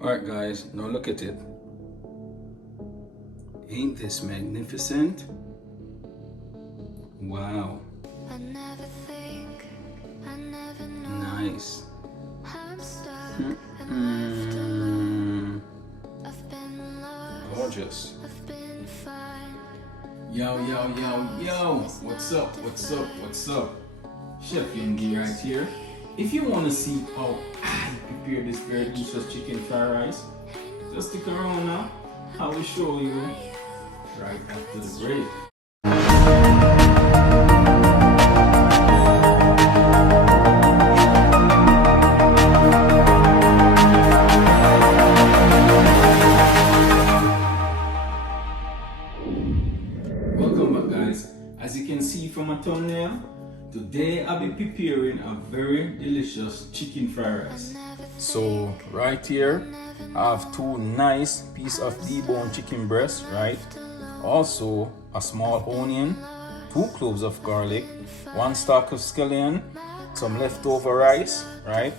Alright guys, now look at it. Ain't this magnificent? Wow. Nice. Gorgeous. Yo. What's up? Chef Youngie right here. If you want to see how I prepare this very delicious chicken fried rice, just stick around now. I will show you right after the break. Welcome back guys. As you can see from my thumbnail, today I'll be preparing a very delicious chicken fried rice. So right here I have two nice pieces of deboned chicken breast, right? Also a small onion, 2 cloves of garlic, 1 stalk of scallion, some leftover rice, right?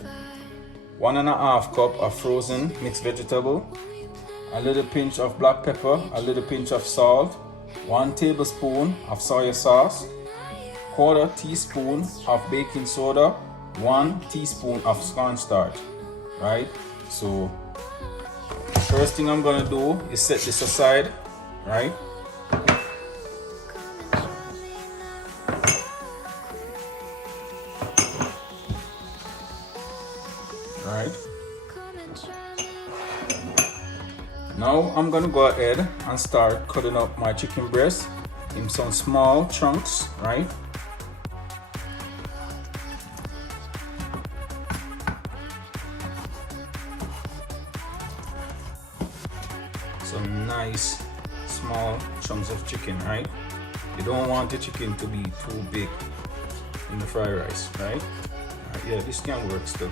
1.5 cup of frozen mixed vegetable, a little pinch of black pepper, a little pinch of salt, 1 tablespoon of soy sauce, 1/4 teaspoon of baking soda, 1 teaspoon of cornstarch, right? So first thing I'm gonna do is set this aside, right? Right. Now I'm gonna go ahead and start cutting up my chicken breast in some small chunks, right? Some nice small chunks of chicken, right? You don't want the chicken to be too big in the fried rice, right? Yeah, this can work still.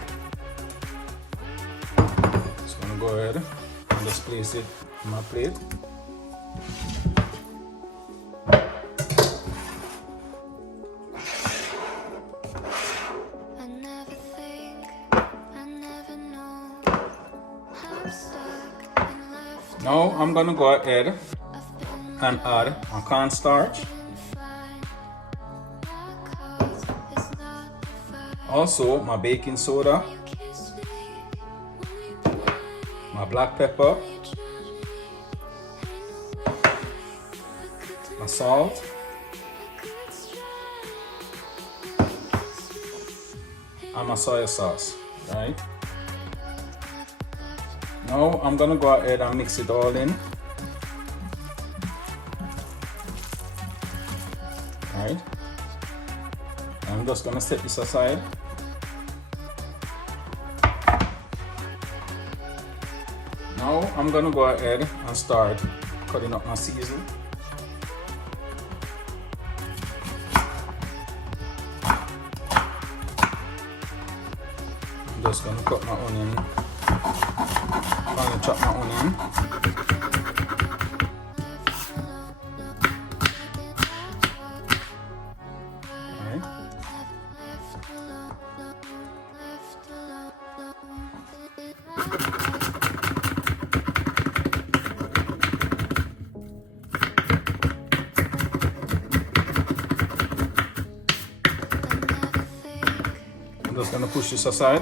Just gonna go ahead and just place it on my plate. Now I'm gonna go ahead and add my cornstarch. Also my baking soda, my black pepper, my salt, and my soy sauce, right? Now I'm gonna go ahead and mix it all in. Right? I'm just gonna set this aside. Now I'm gonna go ahead and start cutting up my seasoning. I'm just gonna cut my onion. I'm gonna chop my onion. Right. I'm just gonna push this aside.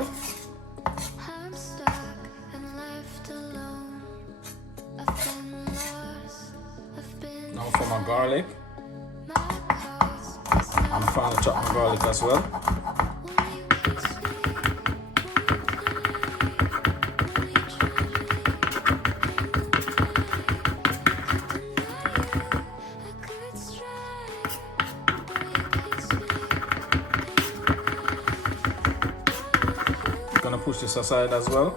Now for my garlic, I'm trying to chop my garlic as well. Gonna push this aside as well.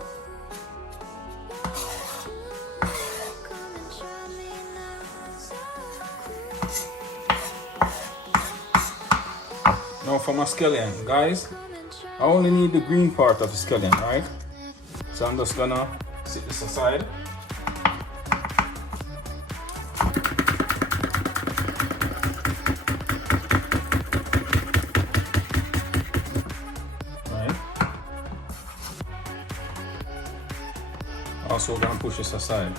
Now for my scallion, guys, I only need the green part of the scallion, right? So I'm just gonna set this aside. Also gonna push this aside.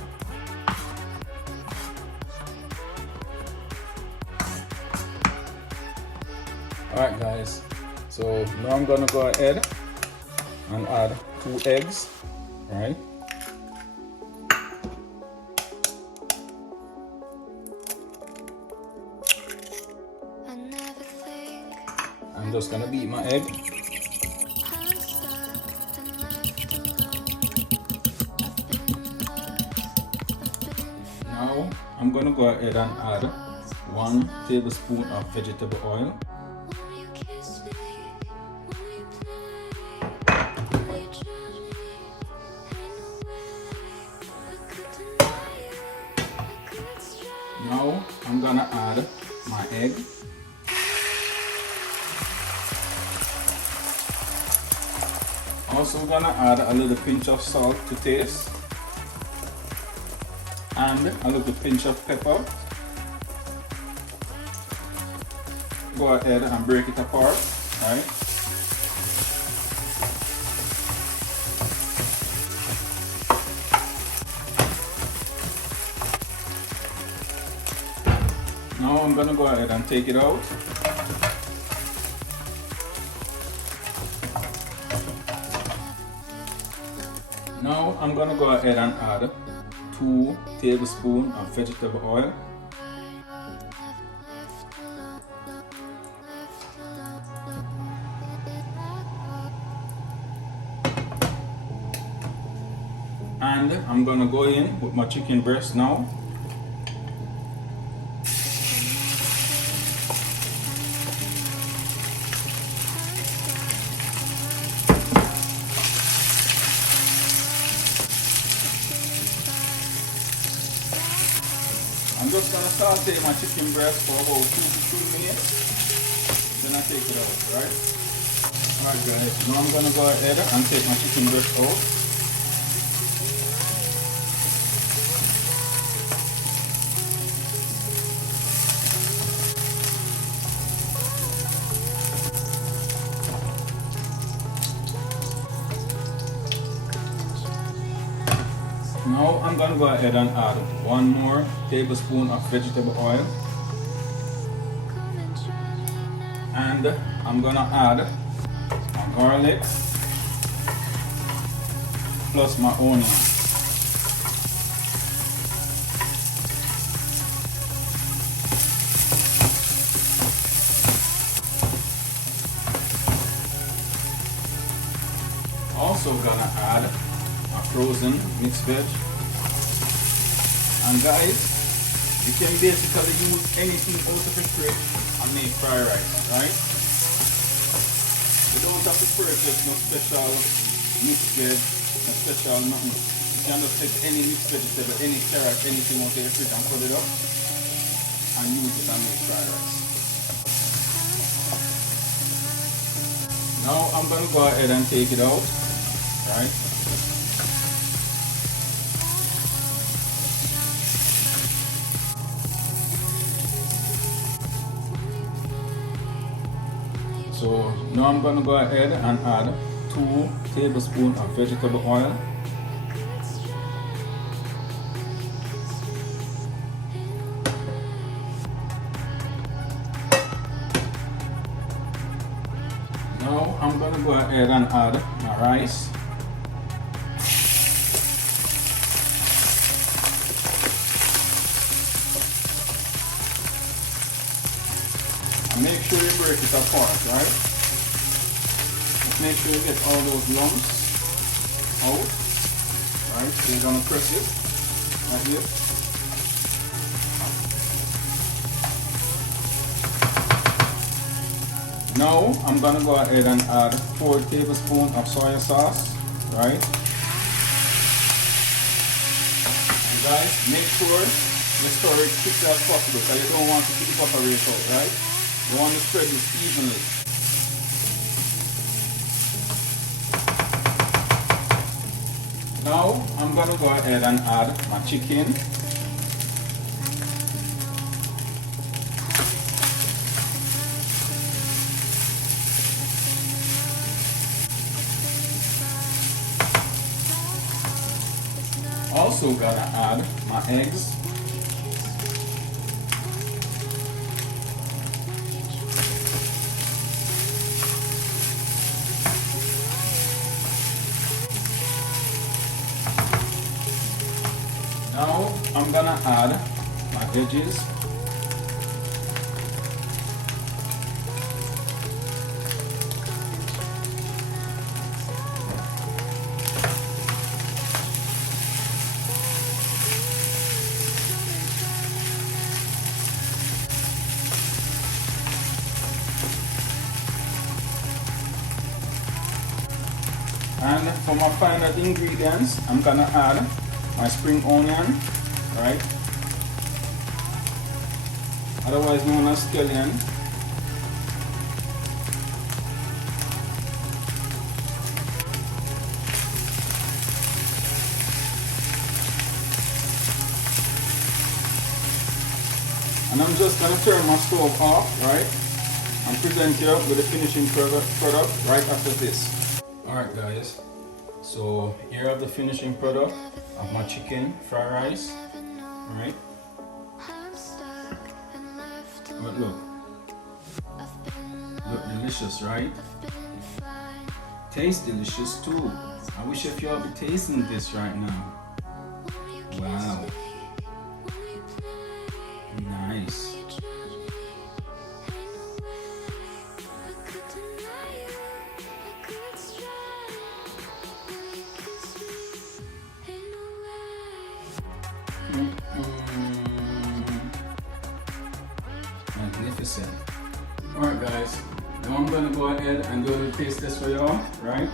Alright guys, so now I'm gonna go ahead and add 2 eggs, right? I'm just gonna beat my egg. Now I'm gonna go ahead and add 1 tablespoon of vegetable oil. Now I'm gonna add my egg. Also gonna add a little pinch of salt to taste and a little pinch of pepper. Go ahead and break it apart, right? Now I'm gonna go ahead and take it out. Now I'm gonna go ahead and add 2 tablespoons of vegetable oil. And I'm gonna go in with my chicken breast now. I'm just gonna saute my chicken breast for about 2 to 3 minutes. Then I take it out, right? Alright guys, now I'm gonna go ahead and take my chicken breast out. Now I'm going to go ahead and add 1 more tablespoon of vegetable oil. And I'm going to add my garlic plus my onion. Also going to add a frozen mixed veg. And guys, you can basically use anything out of the fridge and make fried rice, right? You don't have to purchase no special mixed veg, no special nothing. You can just take any mixed vegetable, any carrot, anything out of the fridge and cut it up and use it and make fried rice. Now I'm going to go ahead and take it out, right? So now I'm going to go ahead and add 2 tablespoons of vegetable oil. Now I'm going to go ahead and add my rice. Make sure you break it apart, right? Just make sure you get all those lumps out, right? So you're gonna press it like this. Now I'm gonna go ahead and add 4 tablespoons of soy sauce, right? And guys, make sure you stir it quickly as possible because you don't want it to evaporate out, right? You want to spread this evenly. Now I'm going to go ahead and add my chicken. Also gonna add my eggs. Now I'm gonna add my veggies. And for my final ingredients, I'm gonna add my spring onion, right? Otherwise known as scallion. And I'm just gonna turn my stove off, right? And present you with the finishing product right after this. Alright guys, so here I have the finishing product of my chicken fried rice, right? But look delicious, right? Tastes delicious too. I wish if y'all be tasting this right now. Wow, nice. Magnificent. Alright guys, now I'm gonna go ahead and do the taste test for y'all, right?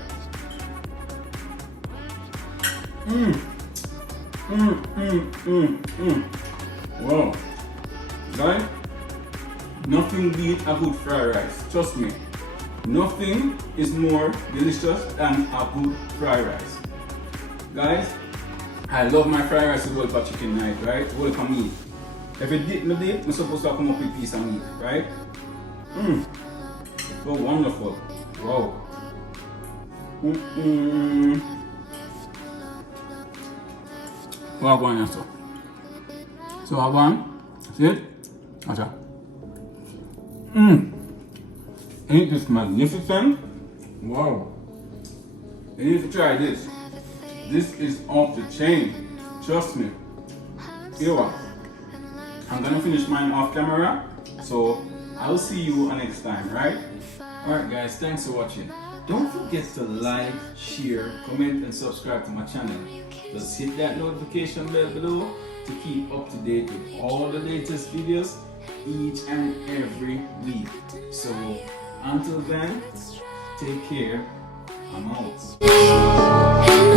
Wow. Guys, nothing beats a good fried rice. Trust me. Nothing is more delicious than a good fried rice. Guys, I love my fried rice with for chicken night, right? Well, for me. If it dip me dip, I'm supposed to come up with a piece of meat, right? So wonderful. Wow. What going on, so? So I want, see it? Acha. Ain't this magnificent? Wow. You need to try this. This is off the chain. Trust me. Here what? I'm gonna finish mine off camera, so I'll see you next time, right? Alright guys, thanks for watching. Don't forget to like, share, comment and subscribe to my channel. Just hit that notification bell below to keep up to date with all the latest videos each and every week. So until then, take care. I'm out.